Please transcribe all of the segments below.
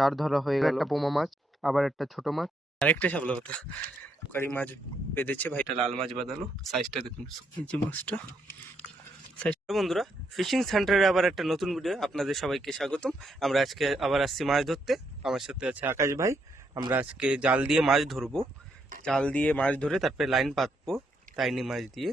চার ধরা হয়ে গেল, একটা পোমা মাছ, আবার একটা ছোট মাছ, আরেকটা শাপলা পাতা কারি মাছ বেঁধেছে ভাইটা, লাল মাছ বাঁধানো। সাইজটা দেখুন, এই যে মাছটা সাইজটা। বন্ধুরা, ফিশিং সেন্টারে আবার একটা নতুন ভিডিও আপনাদের সবাইকে স্বাগতম। আমরা আজকে আবার আসছি মাছ ধরতে। আমার সাথে আছে আকাশ ভাই। আমরা আজকে জাল দিয়ে মাছ ধরবো। জাল দিয়ে মাছ ধরে তারপরে লাইন পাতবো তাইনি মাছ দিয়ে।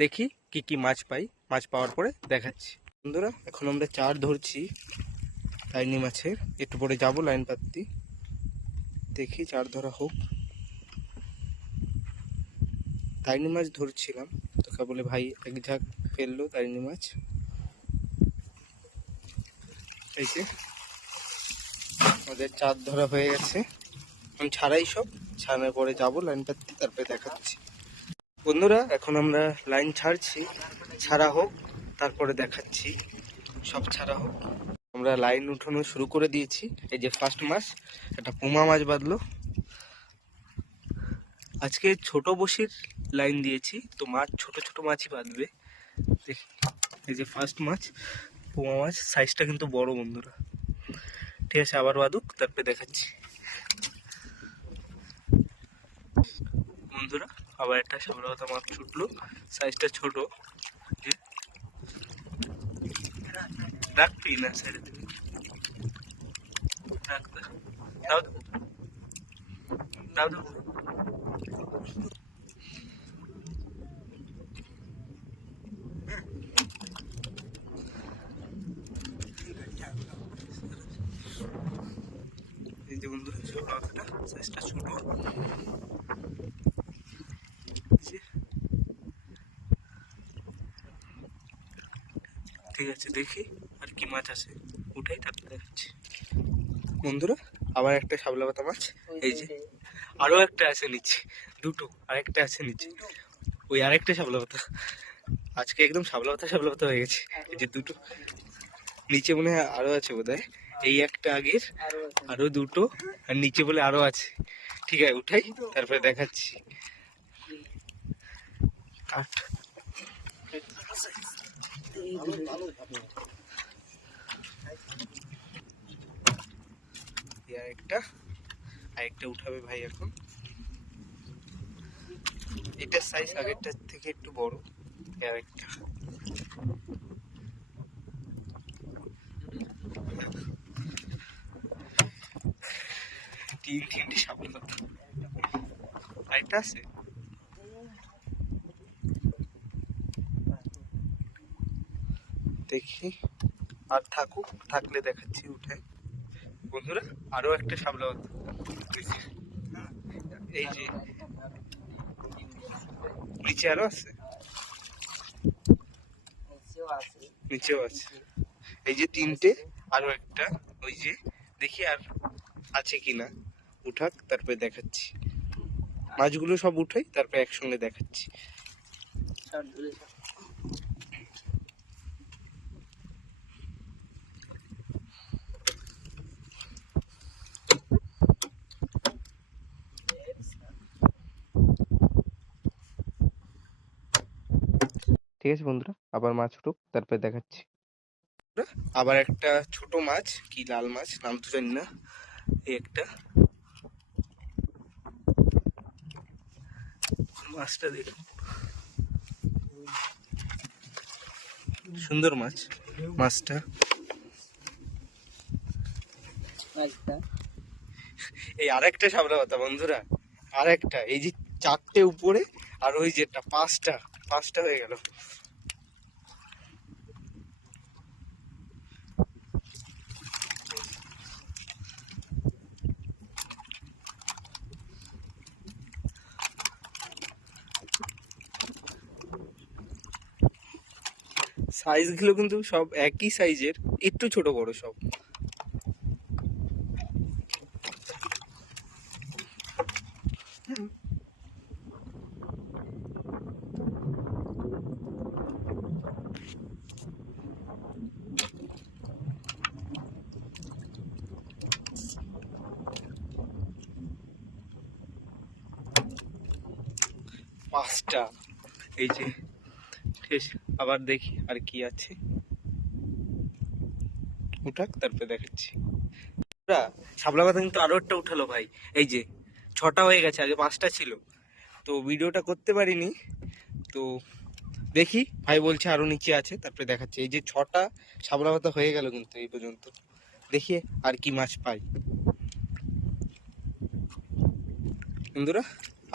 দেখি কি কি মাছ পাই, মাছ পাওয়ার পরে দেখাচ্ছি। বন্ধুরা, এখন আমরা চার ধরছি তাইনি মাছের। একটু পরে যাবো লাইন পাততে, দেখি চার ধরা হোক। তাইনি মাছ ধরছিলাম, তোকে বলে ভাই এক ঝাঁক ফেললো তাইনি মাছ। এই যে আমাদের চার ধরা হয়ে গেছে। আমি ছাড়াই সব, ছাড়ানোর পরে যাবো লাইন পাততে, তারপরে দেখাচ্ছি। বন্ধুরা, এখন আমরা লাইন ছাড়ছি, ছাড়া হোক তারপরে দেখাচ্ছি। সব ছাড়া হোক। আমরা লাইন উঠানো শুরু করে দিয়েছি। এই যে ফার্স্ট মাছ, একটা পুমা মাছ বাঁধলো। আজকে ছোট বসির লাইন দিয়েছি, তো মাছ ছোট ছোট মাছই বাঁধবে। দেখি, এই যে ফার্স্ট মাছ পুমা মাছ, সাইজটা কিন্তু বড় বন্ধুরা। ঠিক আছে, আবার বাঁধুক তারপরে দেখাচ্ছি। বন্ধুরা, আবার একটা শাপলা পাতা মাছ ছুটলো, সাইজটা ছোট। যে রাখবি না, ছেড়ে দেবে, রাখ দাও দাও দাও। এই যে বন্ধুরা, শাপলা পাতাটা সাইজটা ছোট। ঠিক আছে, দেখি আর কি মাছ আছে, উঠাই তারপরে দেখাচ্ছি। বন্ধুরা, আবার একটা শাপলা পাতা মাছ। এই যে আরো একটা আছে নিচে, দুটো আরেকটা আছে নিচে। ওই আরেকটা শাপলা পাতা। আজকে একদম শাপলা পাতা হয়ে গেছে। এই যে দুটো নিচে, মনে হয় আরো আছে বোধহয়। এই একটা আগের, আরো দুটো, আর নিচে বলে আরো আছে। ঠিক আছে, উঠাই তারপরে দেখাচ্ছি। কাট। আরেকটা উঠাবে ভাই এখন। এটার সাইজ আগেরটার থেকে একটু বড়। আরেকটা তিনটে শাপলা পাতা। আরেকটা আছে। দেখি আর থাকুক, থাকলে দেখাচ্ছি উঠাই। বন্ধুরা, আরো একটা শাপলা পাতা। এই যে নিচে আরো আছে, নিচেও আছে। এই যে তিনটে, আরো একটা। ওই যে দেখি আর আছে কিনা, উঠাক তারপরে দেখাচ্ছি। মাছগুলো সব উঠাই তারপরে একসঙ্গে দেখাচ্ছি। ঠিক আছে বন্ধুরা, আবার মাছ উঠুক তারপরে দেখাচ্ছি। আবার একটা ছোট মাছ, কি লাল মাছ নাম তো জানি না। এই একটা মাছটা দেখুন, সুন্দর মাছ মাছটা। এই আরেকটা শাপলা পাতা বন্ধুরা, আরেকটা। এই যে চারটে উপরে, আর ওই যেটা পাঁচটা হয়ে গেল। সাইজগুলো কিন্তু সব একই সাইজের, একটু ছোট বড় সব। পাঁচটা। এই যে ঠিক আছে, আবার দেখি আর কি আছে, উঠাক তারপরে দেখাচ্ছি। শাপলা মাথা কিন্তু আরো একটা উঠালো ভাই। এই যে 6টা হয়ে গেছে, আগে 5টা ছিল, তো ভিডিওটা করতে পারিনি। তো দেখি, ভাই বলছে আরো নিচে আছে, তারপরে দেখাচ্ছে। এই যে 6টা শাপলা মাথা হয়ে গেল কিন্তু এই পর্যন্ত। দেখি আর কি মাছ পাই বন্ধুরা।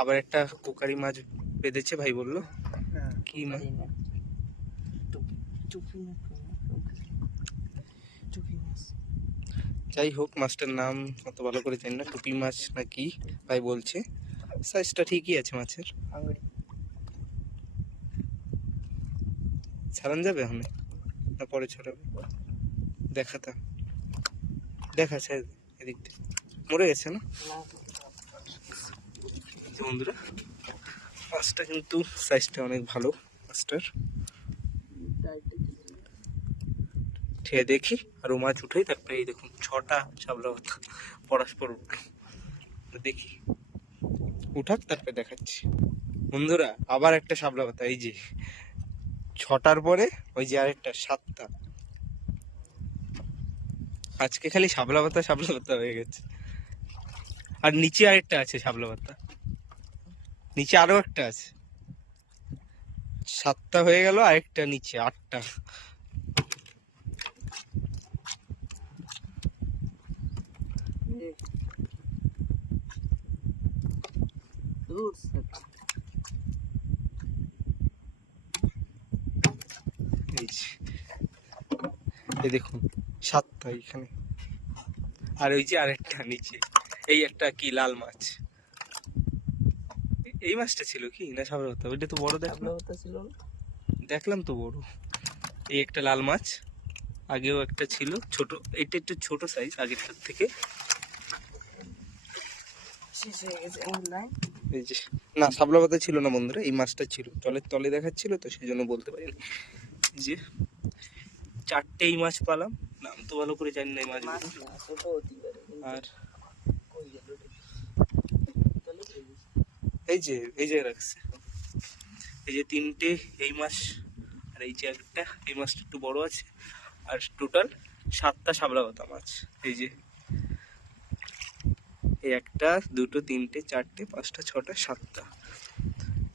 আবার একটা কোকারি মাছ বেঁধেছে, ভাই বললো কি মাছ, যাই হোক মাছটার নাম অত ভালো করে জানি না, টুপি মাছ নাকি ভাই বলছে। সাইজটা ঠিকই আছে মাছের। ছাড়ান যাবে এখন না পরে ছড়াবে? দেখাতা দেখাচ্ছে এদিক দিয়ে মরে গেছে না বন্ধুরা। মাছটা কিন্তু সাইজটা অনেক ভালো মাছটার। ঠিক আছে, দেখি আরো মাছ উঠেই, তারপরে এই দেখুন 6টা শাপলা মাথা পরস্পর উঠলো। দেখি উঠাক, তারপরে দেখাচ্ছি বন্ধুরা। আবার একটা শাপলা মাথা, এই যে 6টার পরে ওই যে আরেকটা 7টা। আজকে খালি শাপলা পাতা হয়ে গেছে। আর নিচে আরেকটা আছে শাপলা পাতা, নিচে আরো একটা আছে। 7টা হয়ে গেল, আরেকটা নিচে 8টা। এই দেখুন 7টা এখানে, আর ওই যে আরেকটা নিচে। এই একটা কি লাল মাছ, এই মাছটা ছিল কি না শাপলা পাতা? ওইটা তো বড় দেখলাম তো বড়। এই একটা লাল মাছ, আগেও একটা ছিল ছোট, এটা একটু ছোট সাইজ আগেরটার থেকে। এই যে না, শাপলা পাতা ছিল না বন্ধুরা, এই মাছটা ছিল, জলের তলে দেখাচ্ছিল তো সেই জন্য বলতে পারিনি। এই যে 4টে এই মাছ পালাম, নাম তো ভালো করে জানি না এই মাছগুলো। আর এই যে রাখছে, এই যে 3টে এই মাছ, আর এই যে একটা, এই মাছটা একটু বড় আছে। আর টোটাল 7টা শাপলা পাতা মাছ। এই যে এই 1টা 2টো 3টে 4টে 5টা 6টা 7টা।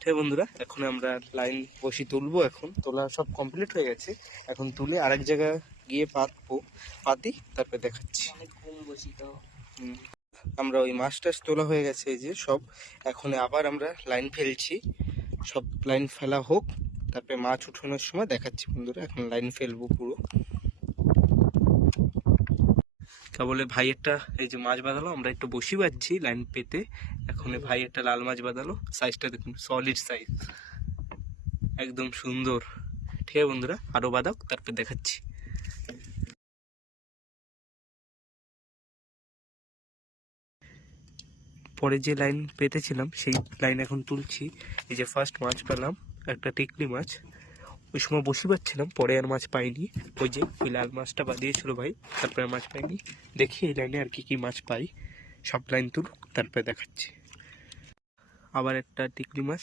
ঠিক বন্ধুরা, এখন আমরা লাইন বসি তুলবো। এখন তোলা সব কমপ্লিট হয়ে গেছে, এখন তুলে আরেক জায়গায় গিয়ে পাতি, তারপরে দেখাচ্ছি। আমরা ওই মাছ টাছ তোলা হয়ে গেছে এই যে সব, এখন আবার আমরা লাইন ফেলছি। সব লাইন ফেলা হোক, তারপরে মাছ উঠানোর সময় দেখাচ্ছি বন্ধুরা। এখন লাইন ফেলবো পুরো। তা বলে ভাই একটা এই যে মাছ বাঁধালো, আমরা একটু বসি পাচ্ছি লাইন পেতে। এখন ভাই একটা লাল মাছ বাঁধালো, সাইজটা দেখুন সলিড সাইজ, একদম সুন্দর। ঠিক আছে বন্ধুরা, আরো বাঁধাক, তারপর দেখাচ্ছি। পরে যে লাইন পেতেছিলাম সেই লাইন এখন তুলছি। এই যে ফার্স্ট মাছ পেলাম একটা টিকলি মাছ, ওই সময় বসি পাচ্ছিলাম, পরে আর মাছ পাইনি। ওই যে ওই লাল মাছটা বাঁধিয়েছিল ভাই, তারপরে মাছ পাইনি। দেখি এই লাইনে আর কি কি মাছ পাই, সব লাইন তুলুক তারপরে দেখাচ্ছি। আবার একটা টিকলি মাছ,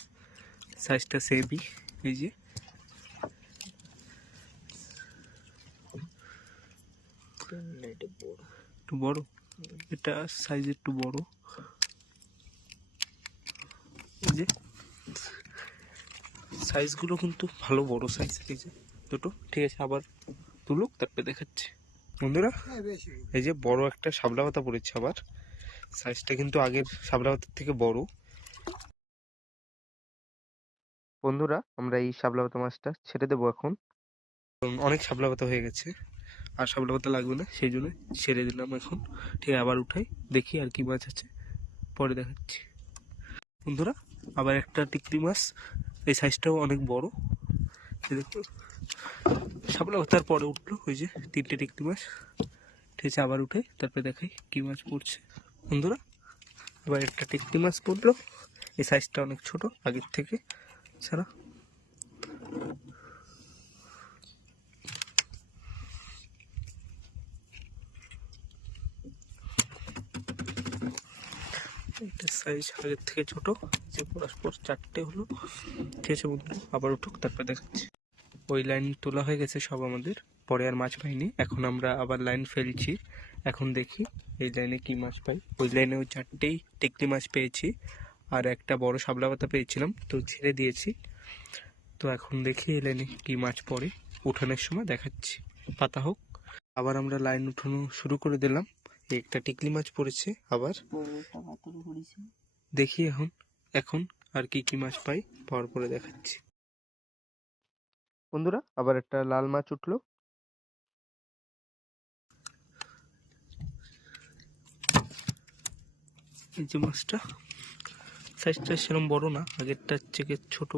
সাইজটা সেমই, এই যে একটু বড়, এটা সাইজ একটু বড়। এই যে সাইজগুলো কিন্তু ভালো বড় সাইজ, এই যে দুটো। ঠিক আছে, আবার তুলুক তারপরে দেখাচ্ছি বন্ধুরা। এই যে বড় একটা শাপলা পাতা পড়েছে, আবার সাইজটা কিন্তু আগের শাপলা পাতার থেকে বড়। বন্ধুরা, আমরা এই শাপলা পাতা মাছটা ছেড়ে দেবো এখন, অনেক শাপলা পাতা হয়ে গেছে, আর শাপলা পাতা লাগবে না, সেই জন্য ছেড়ে দিলাম এখন। ঠিক আছে, আবার উঠাই, দেখি আর কি মাছ আছে, পরে দেখাচ্ছি বন্ধুরা। আবার একটা টিকলি মাছ, এই সাইজটাও অনেক বড়, দেখুন শাপলা পাতার পরে উঠলো। ওই যে 3টে টিকলি মাছ। ঠিক আছে, আবার উঠে তারপরে দেখাই কি মাছ পড়ছে বন্ধুরা। এবার একটা টিকলি মাছ পড়লো, এই সাইজটা অনেক ছোট আগের থেকে ছাড়া। এটা সাইজ আগের থেকে ছোট, যে পরস্পর 4টে হলো। ঠিক আছে বন্ধুরা, আবার উঠুক তারপর দেখাচ্ছি। ওই লাইন তোলা হয়ে গেছে সব আমাদের, পরে আর মাছ পাইনি। এখন আমরা আবার লাইন ফেলছি, এখন দেখি এই লাইনে কি মাছ পাই। ওই লাইনে ওই 4টেই টেকলি মাছ পেয়েছি, আর একটা বড় শাপলা পাতা পেয়েছিলাম, তো ছেড়ে দিয়েছি। তো এখন দেখি এই লাইনে কি মাছ পড়ে, উঠানোর সময় দেখাচ্ছি। পাতা হোক। আবার আমরা লাইন উঠানো শুরু করে দিলাম। একটা টিকলি মাছ পড়েছে আবার। দেখি এখন এখন আর কি কি মাছ পাই, পাওয়ার পরে দেখাচ্ছি। বন্ধুরা আবার একটা লাল মাছ উঠলো। এই যে মাছটা, সাইজটা সেরকম বড় না, আগেরটার থেকে ছোট।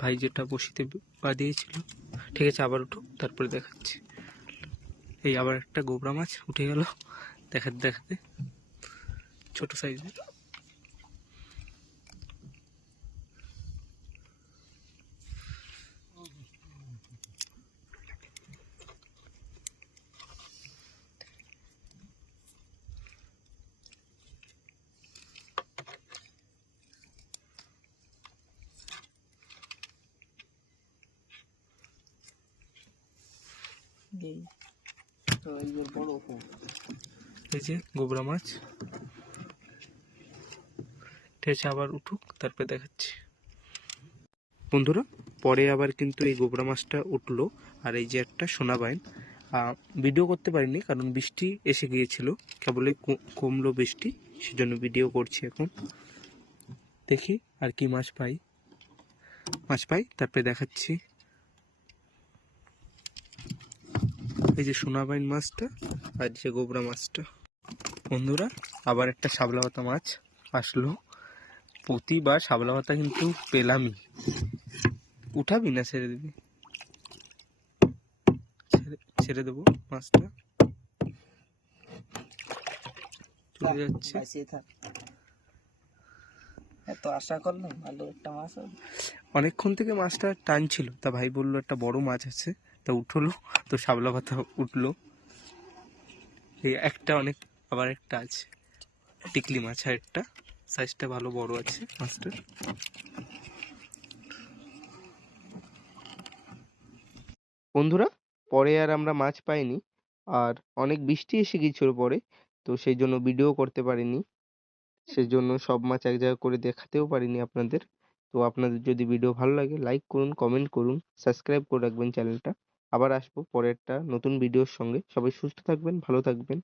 ভাই যেটা বসিতে বাঁধিয়েছিল। ঠিক আছে, আবার উঠো, তারপরে দেখাচ্ছি। এই আবার একটা গোবরা মাছ উঠে গেল দেখাতে দেখাতে, ছোট সাইজের। এই যে গোবরা মাছ। ঠিক আছে, আবার উঠুক, তারপরে দেখাচ্ছি। বন্ধুরা পরে আবার কিন্তু এই গোবরা মাছটা উঠলো। আর এই যে একটা সোনা বাইন, ভিডিও করতে পারিনি কারণ বৃষ্টি এসে গিয়েছিল, কেবলই কমলো বৃষ্টি, সেজন্য ভিডিও করছি এখন। দেখি আর কি মাছ পাই তারপরে দেখাচ্ছি। এই যে সোনা বাইন মাছটা আর যে গোবরা মাছটা। বন্ধুরা আবার একটা শাপলা পাতা মাছ আসলো। প্রতিবার শাপলা পাতা কিন্তু পেলামই। উঠাবি না ছেড়ে দিবি? ছেড়ে দেবো মাছটা, চলে যাচ্ছে। এত আশা করলাম ভালো একটা মাছ হবে। অনেকক্ষণ থেকে মাছটা টানছিল, তা ভাই বললো একটা বড় মাছ আছে, তা উঠলো, তো শাপলা পাতা উঠলো। এই একটা অনেক, আবার একটা আছে টিকলি মাছ, আর একটা সাইজটা ভালো বড় আছে মাছটার। বন্ধুরা পরে আর আমরা মাছ পাইনি, আর অনেক বৃষ্টি এসে গিয়েছিল পরে, তো সেই জন্য ভিডিও করতে পারিনি। সেজন্য সব মাছ এক জায়গায় করে দেখাতেও পারিনি আপনাদের। তো আপনাদের যদি ভিডিও ভালো লাগে লাইক করুন, কমেন্ট করুন, সাবস্ক্রাইব করে রাখবেন চ্যানেলটা। আবার আসবো পরে একটা নতুন ভিডিওর সঙ্গে। সবাই সুস্থ থাকবেন, ভালো থাকবেন।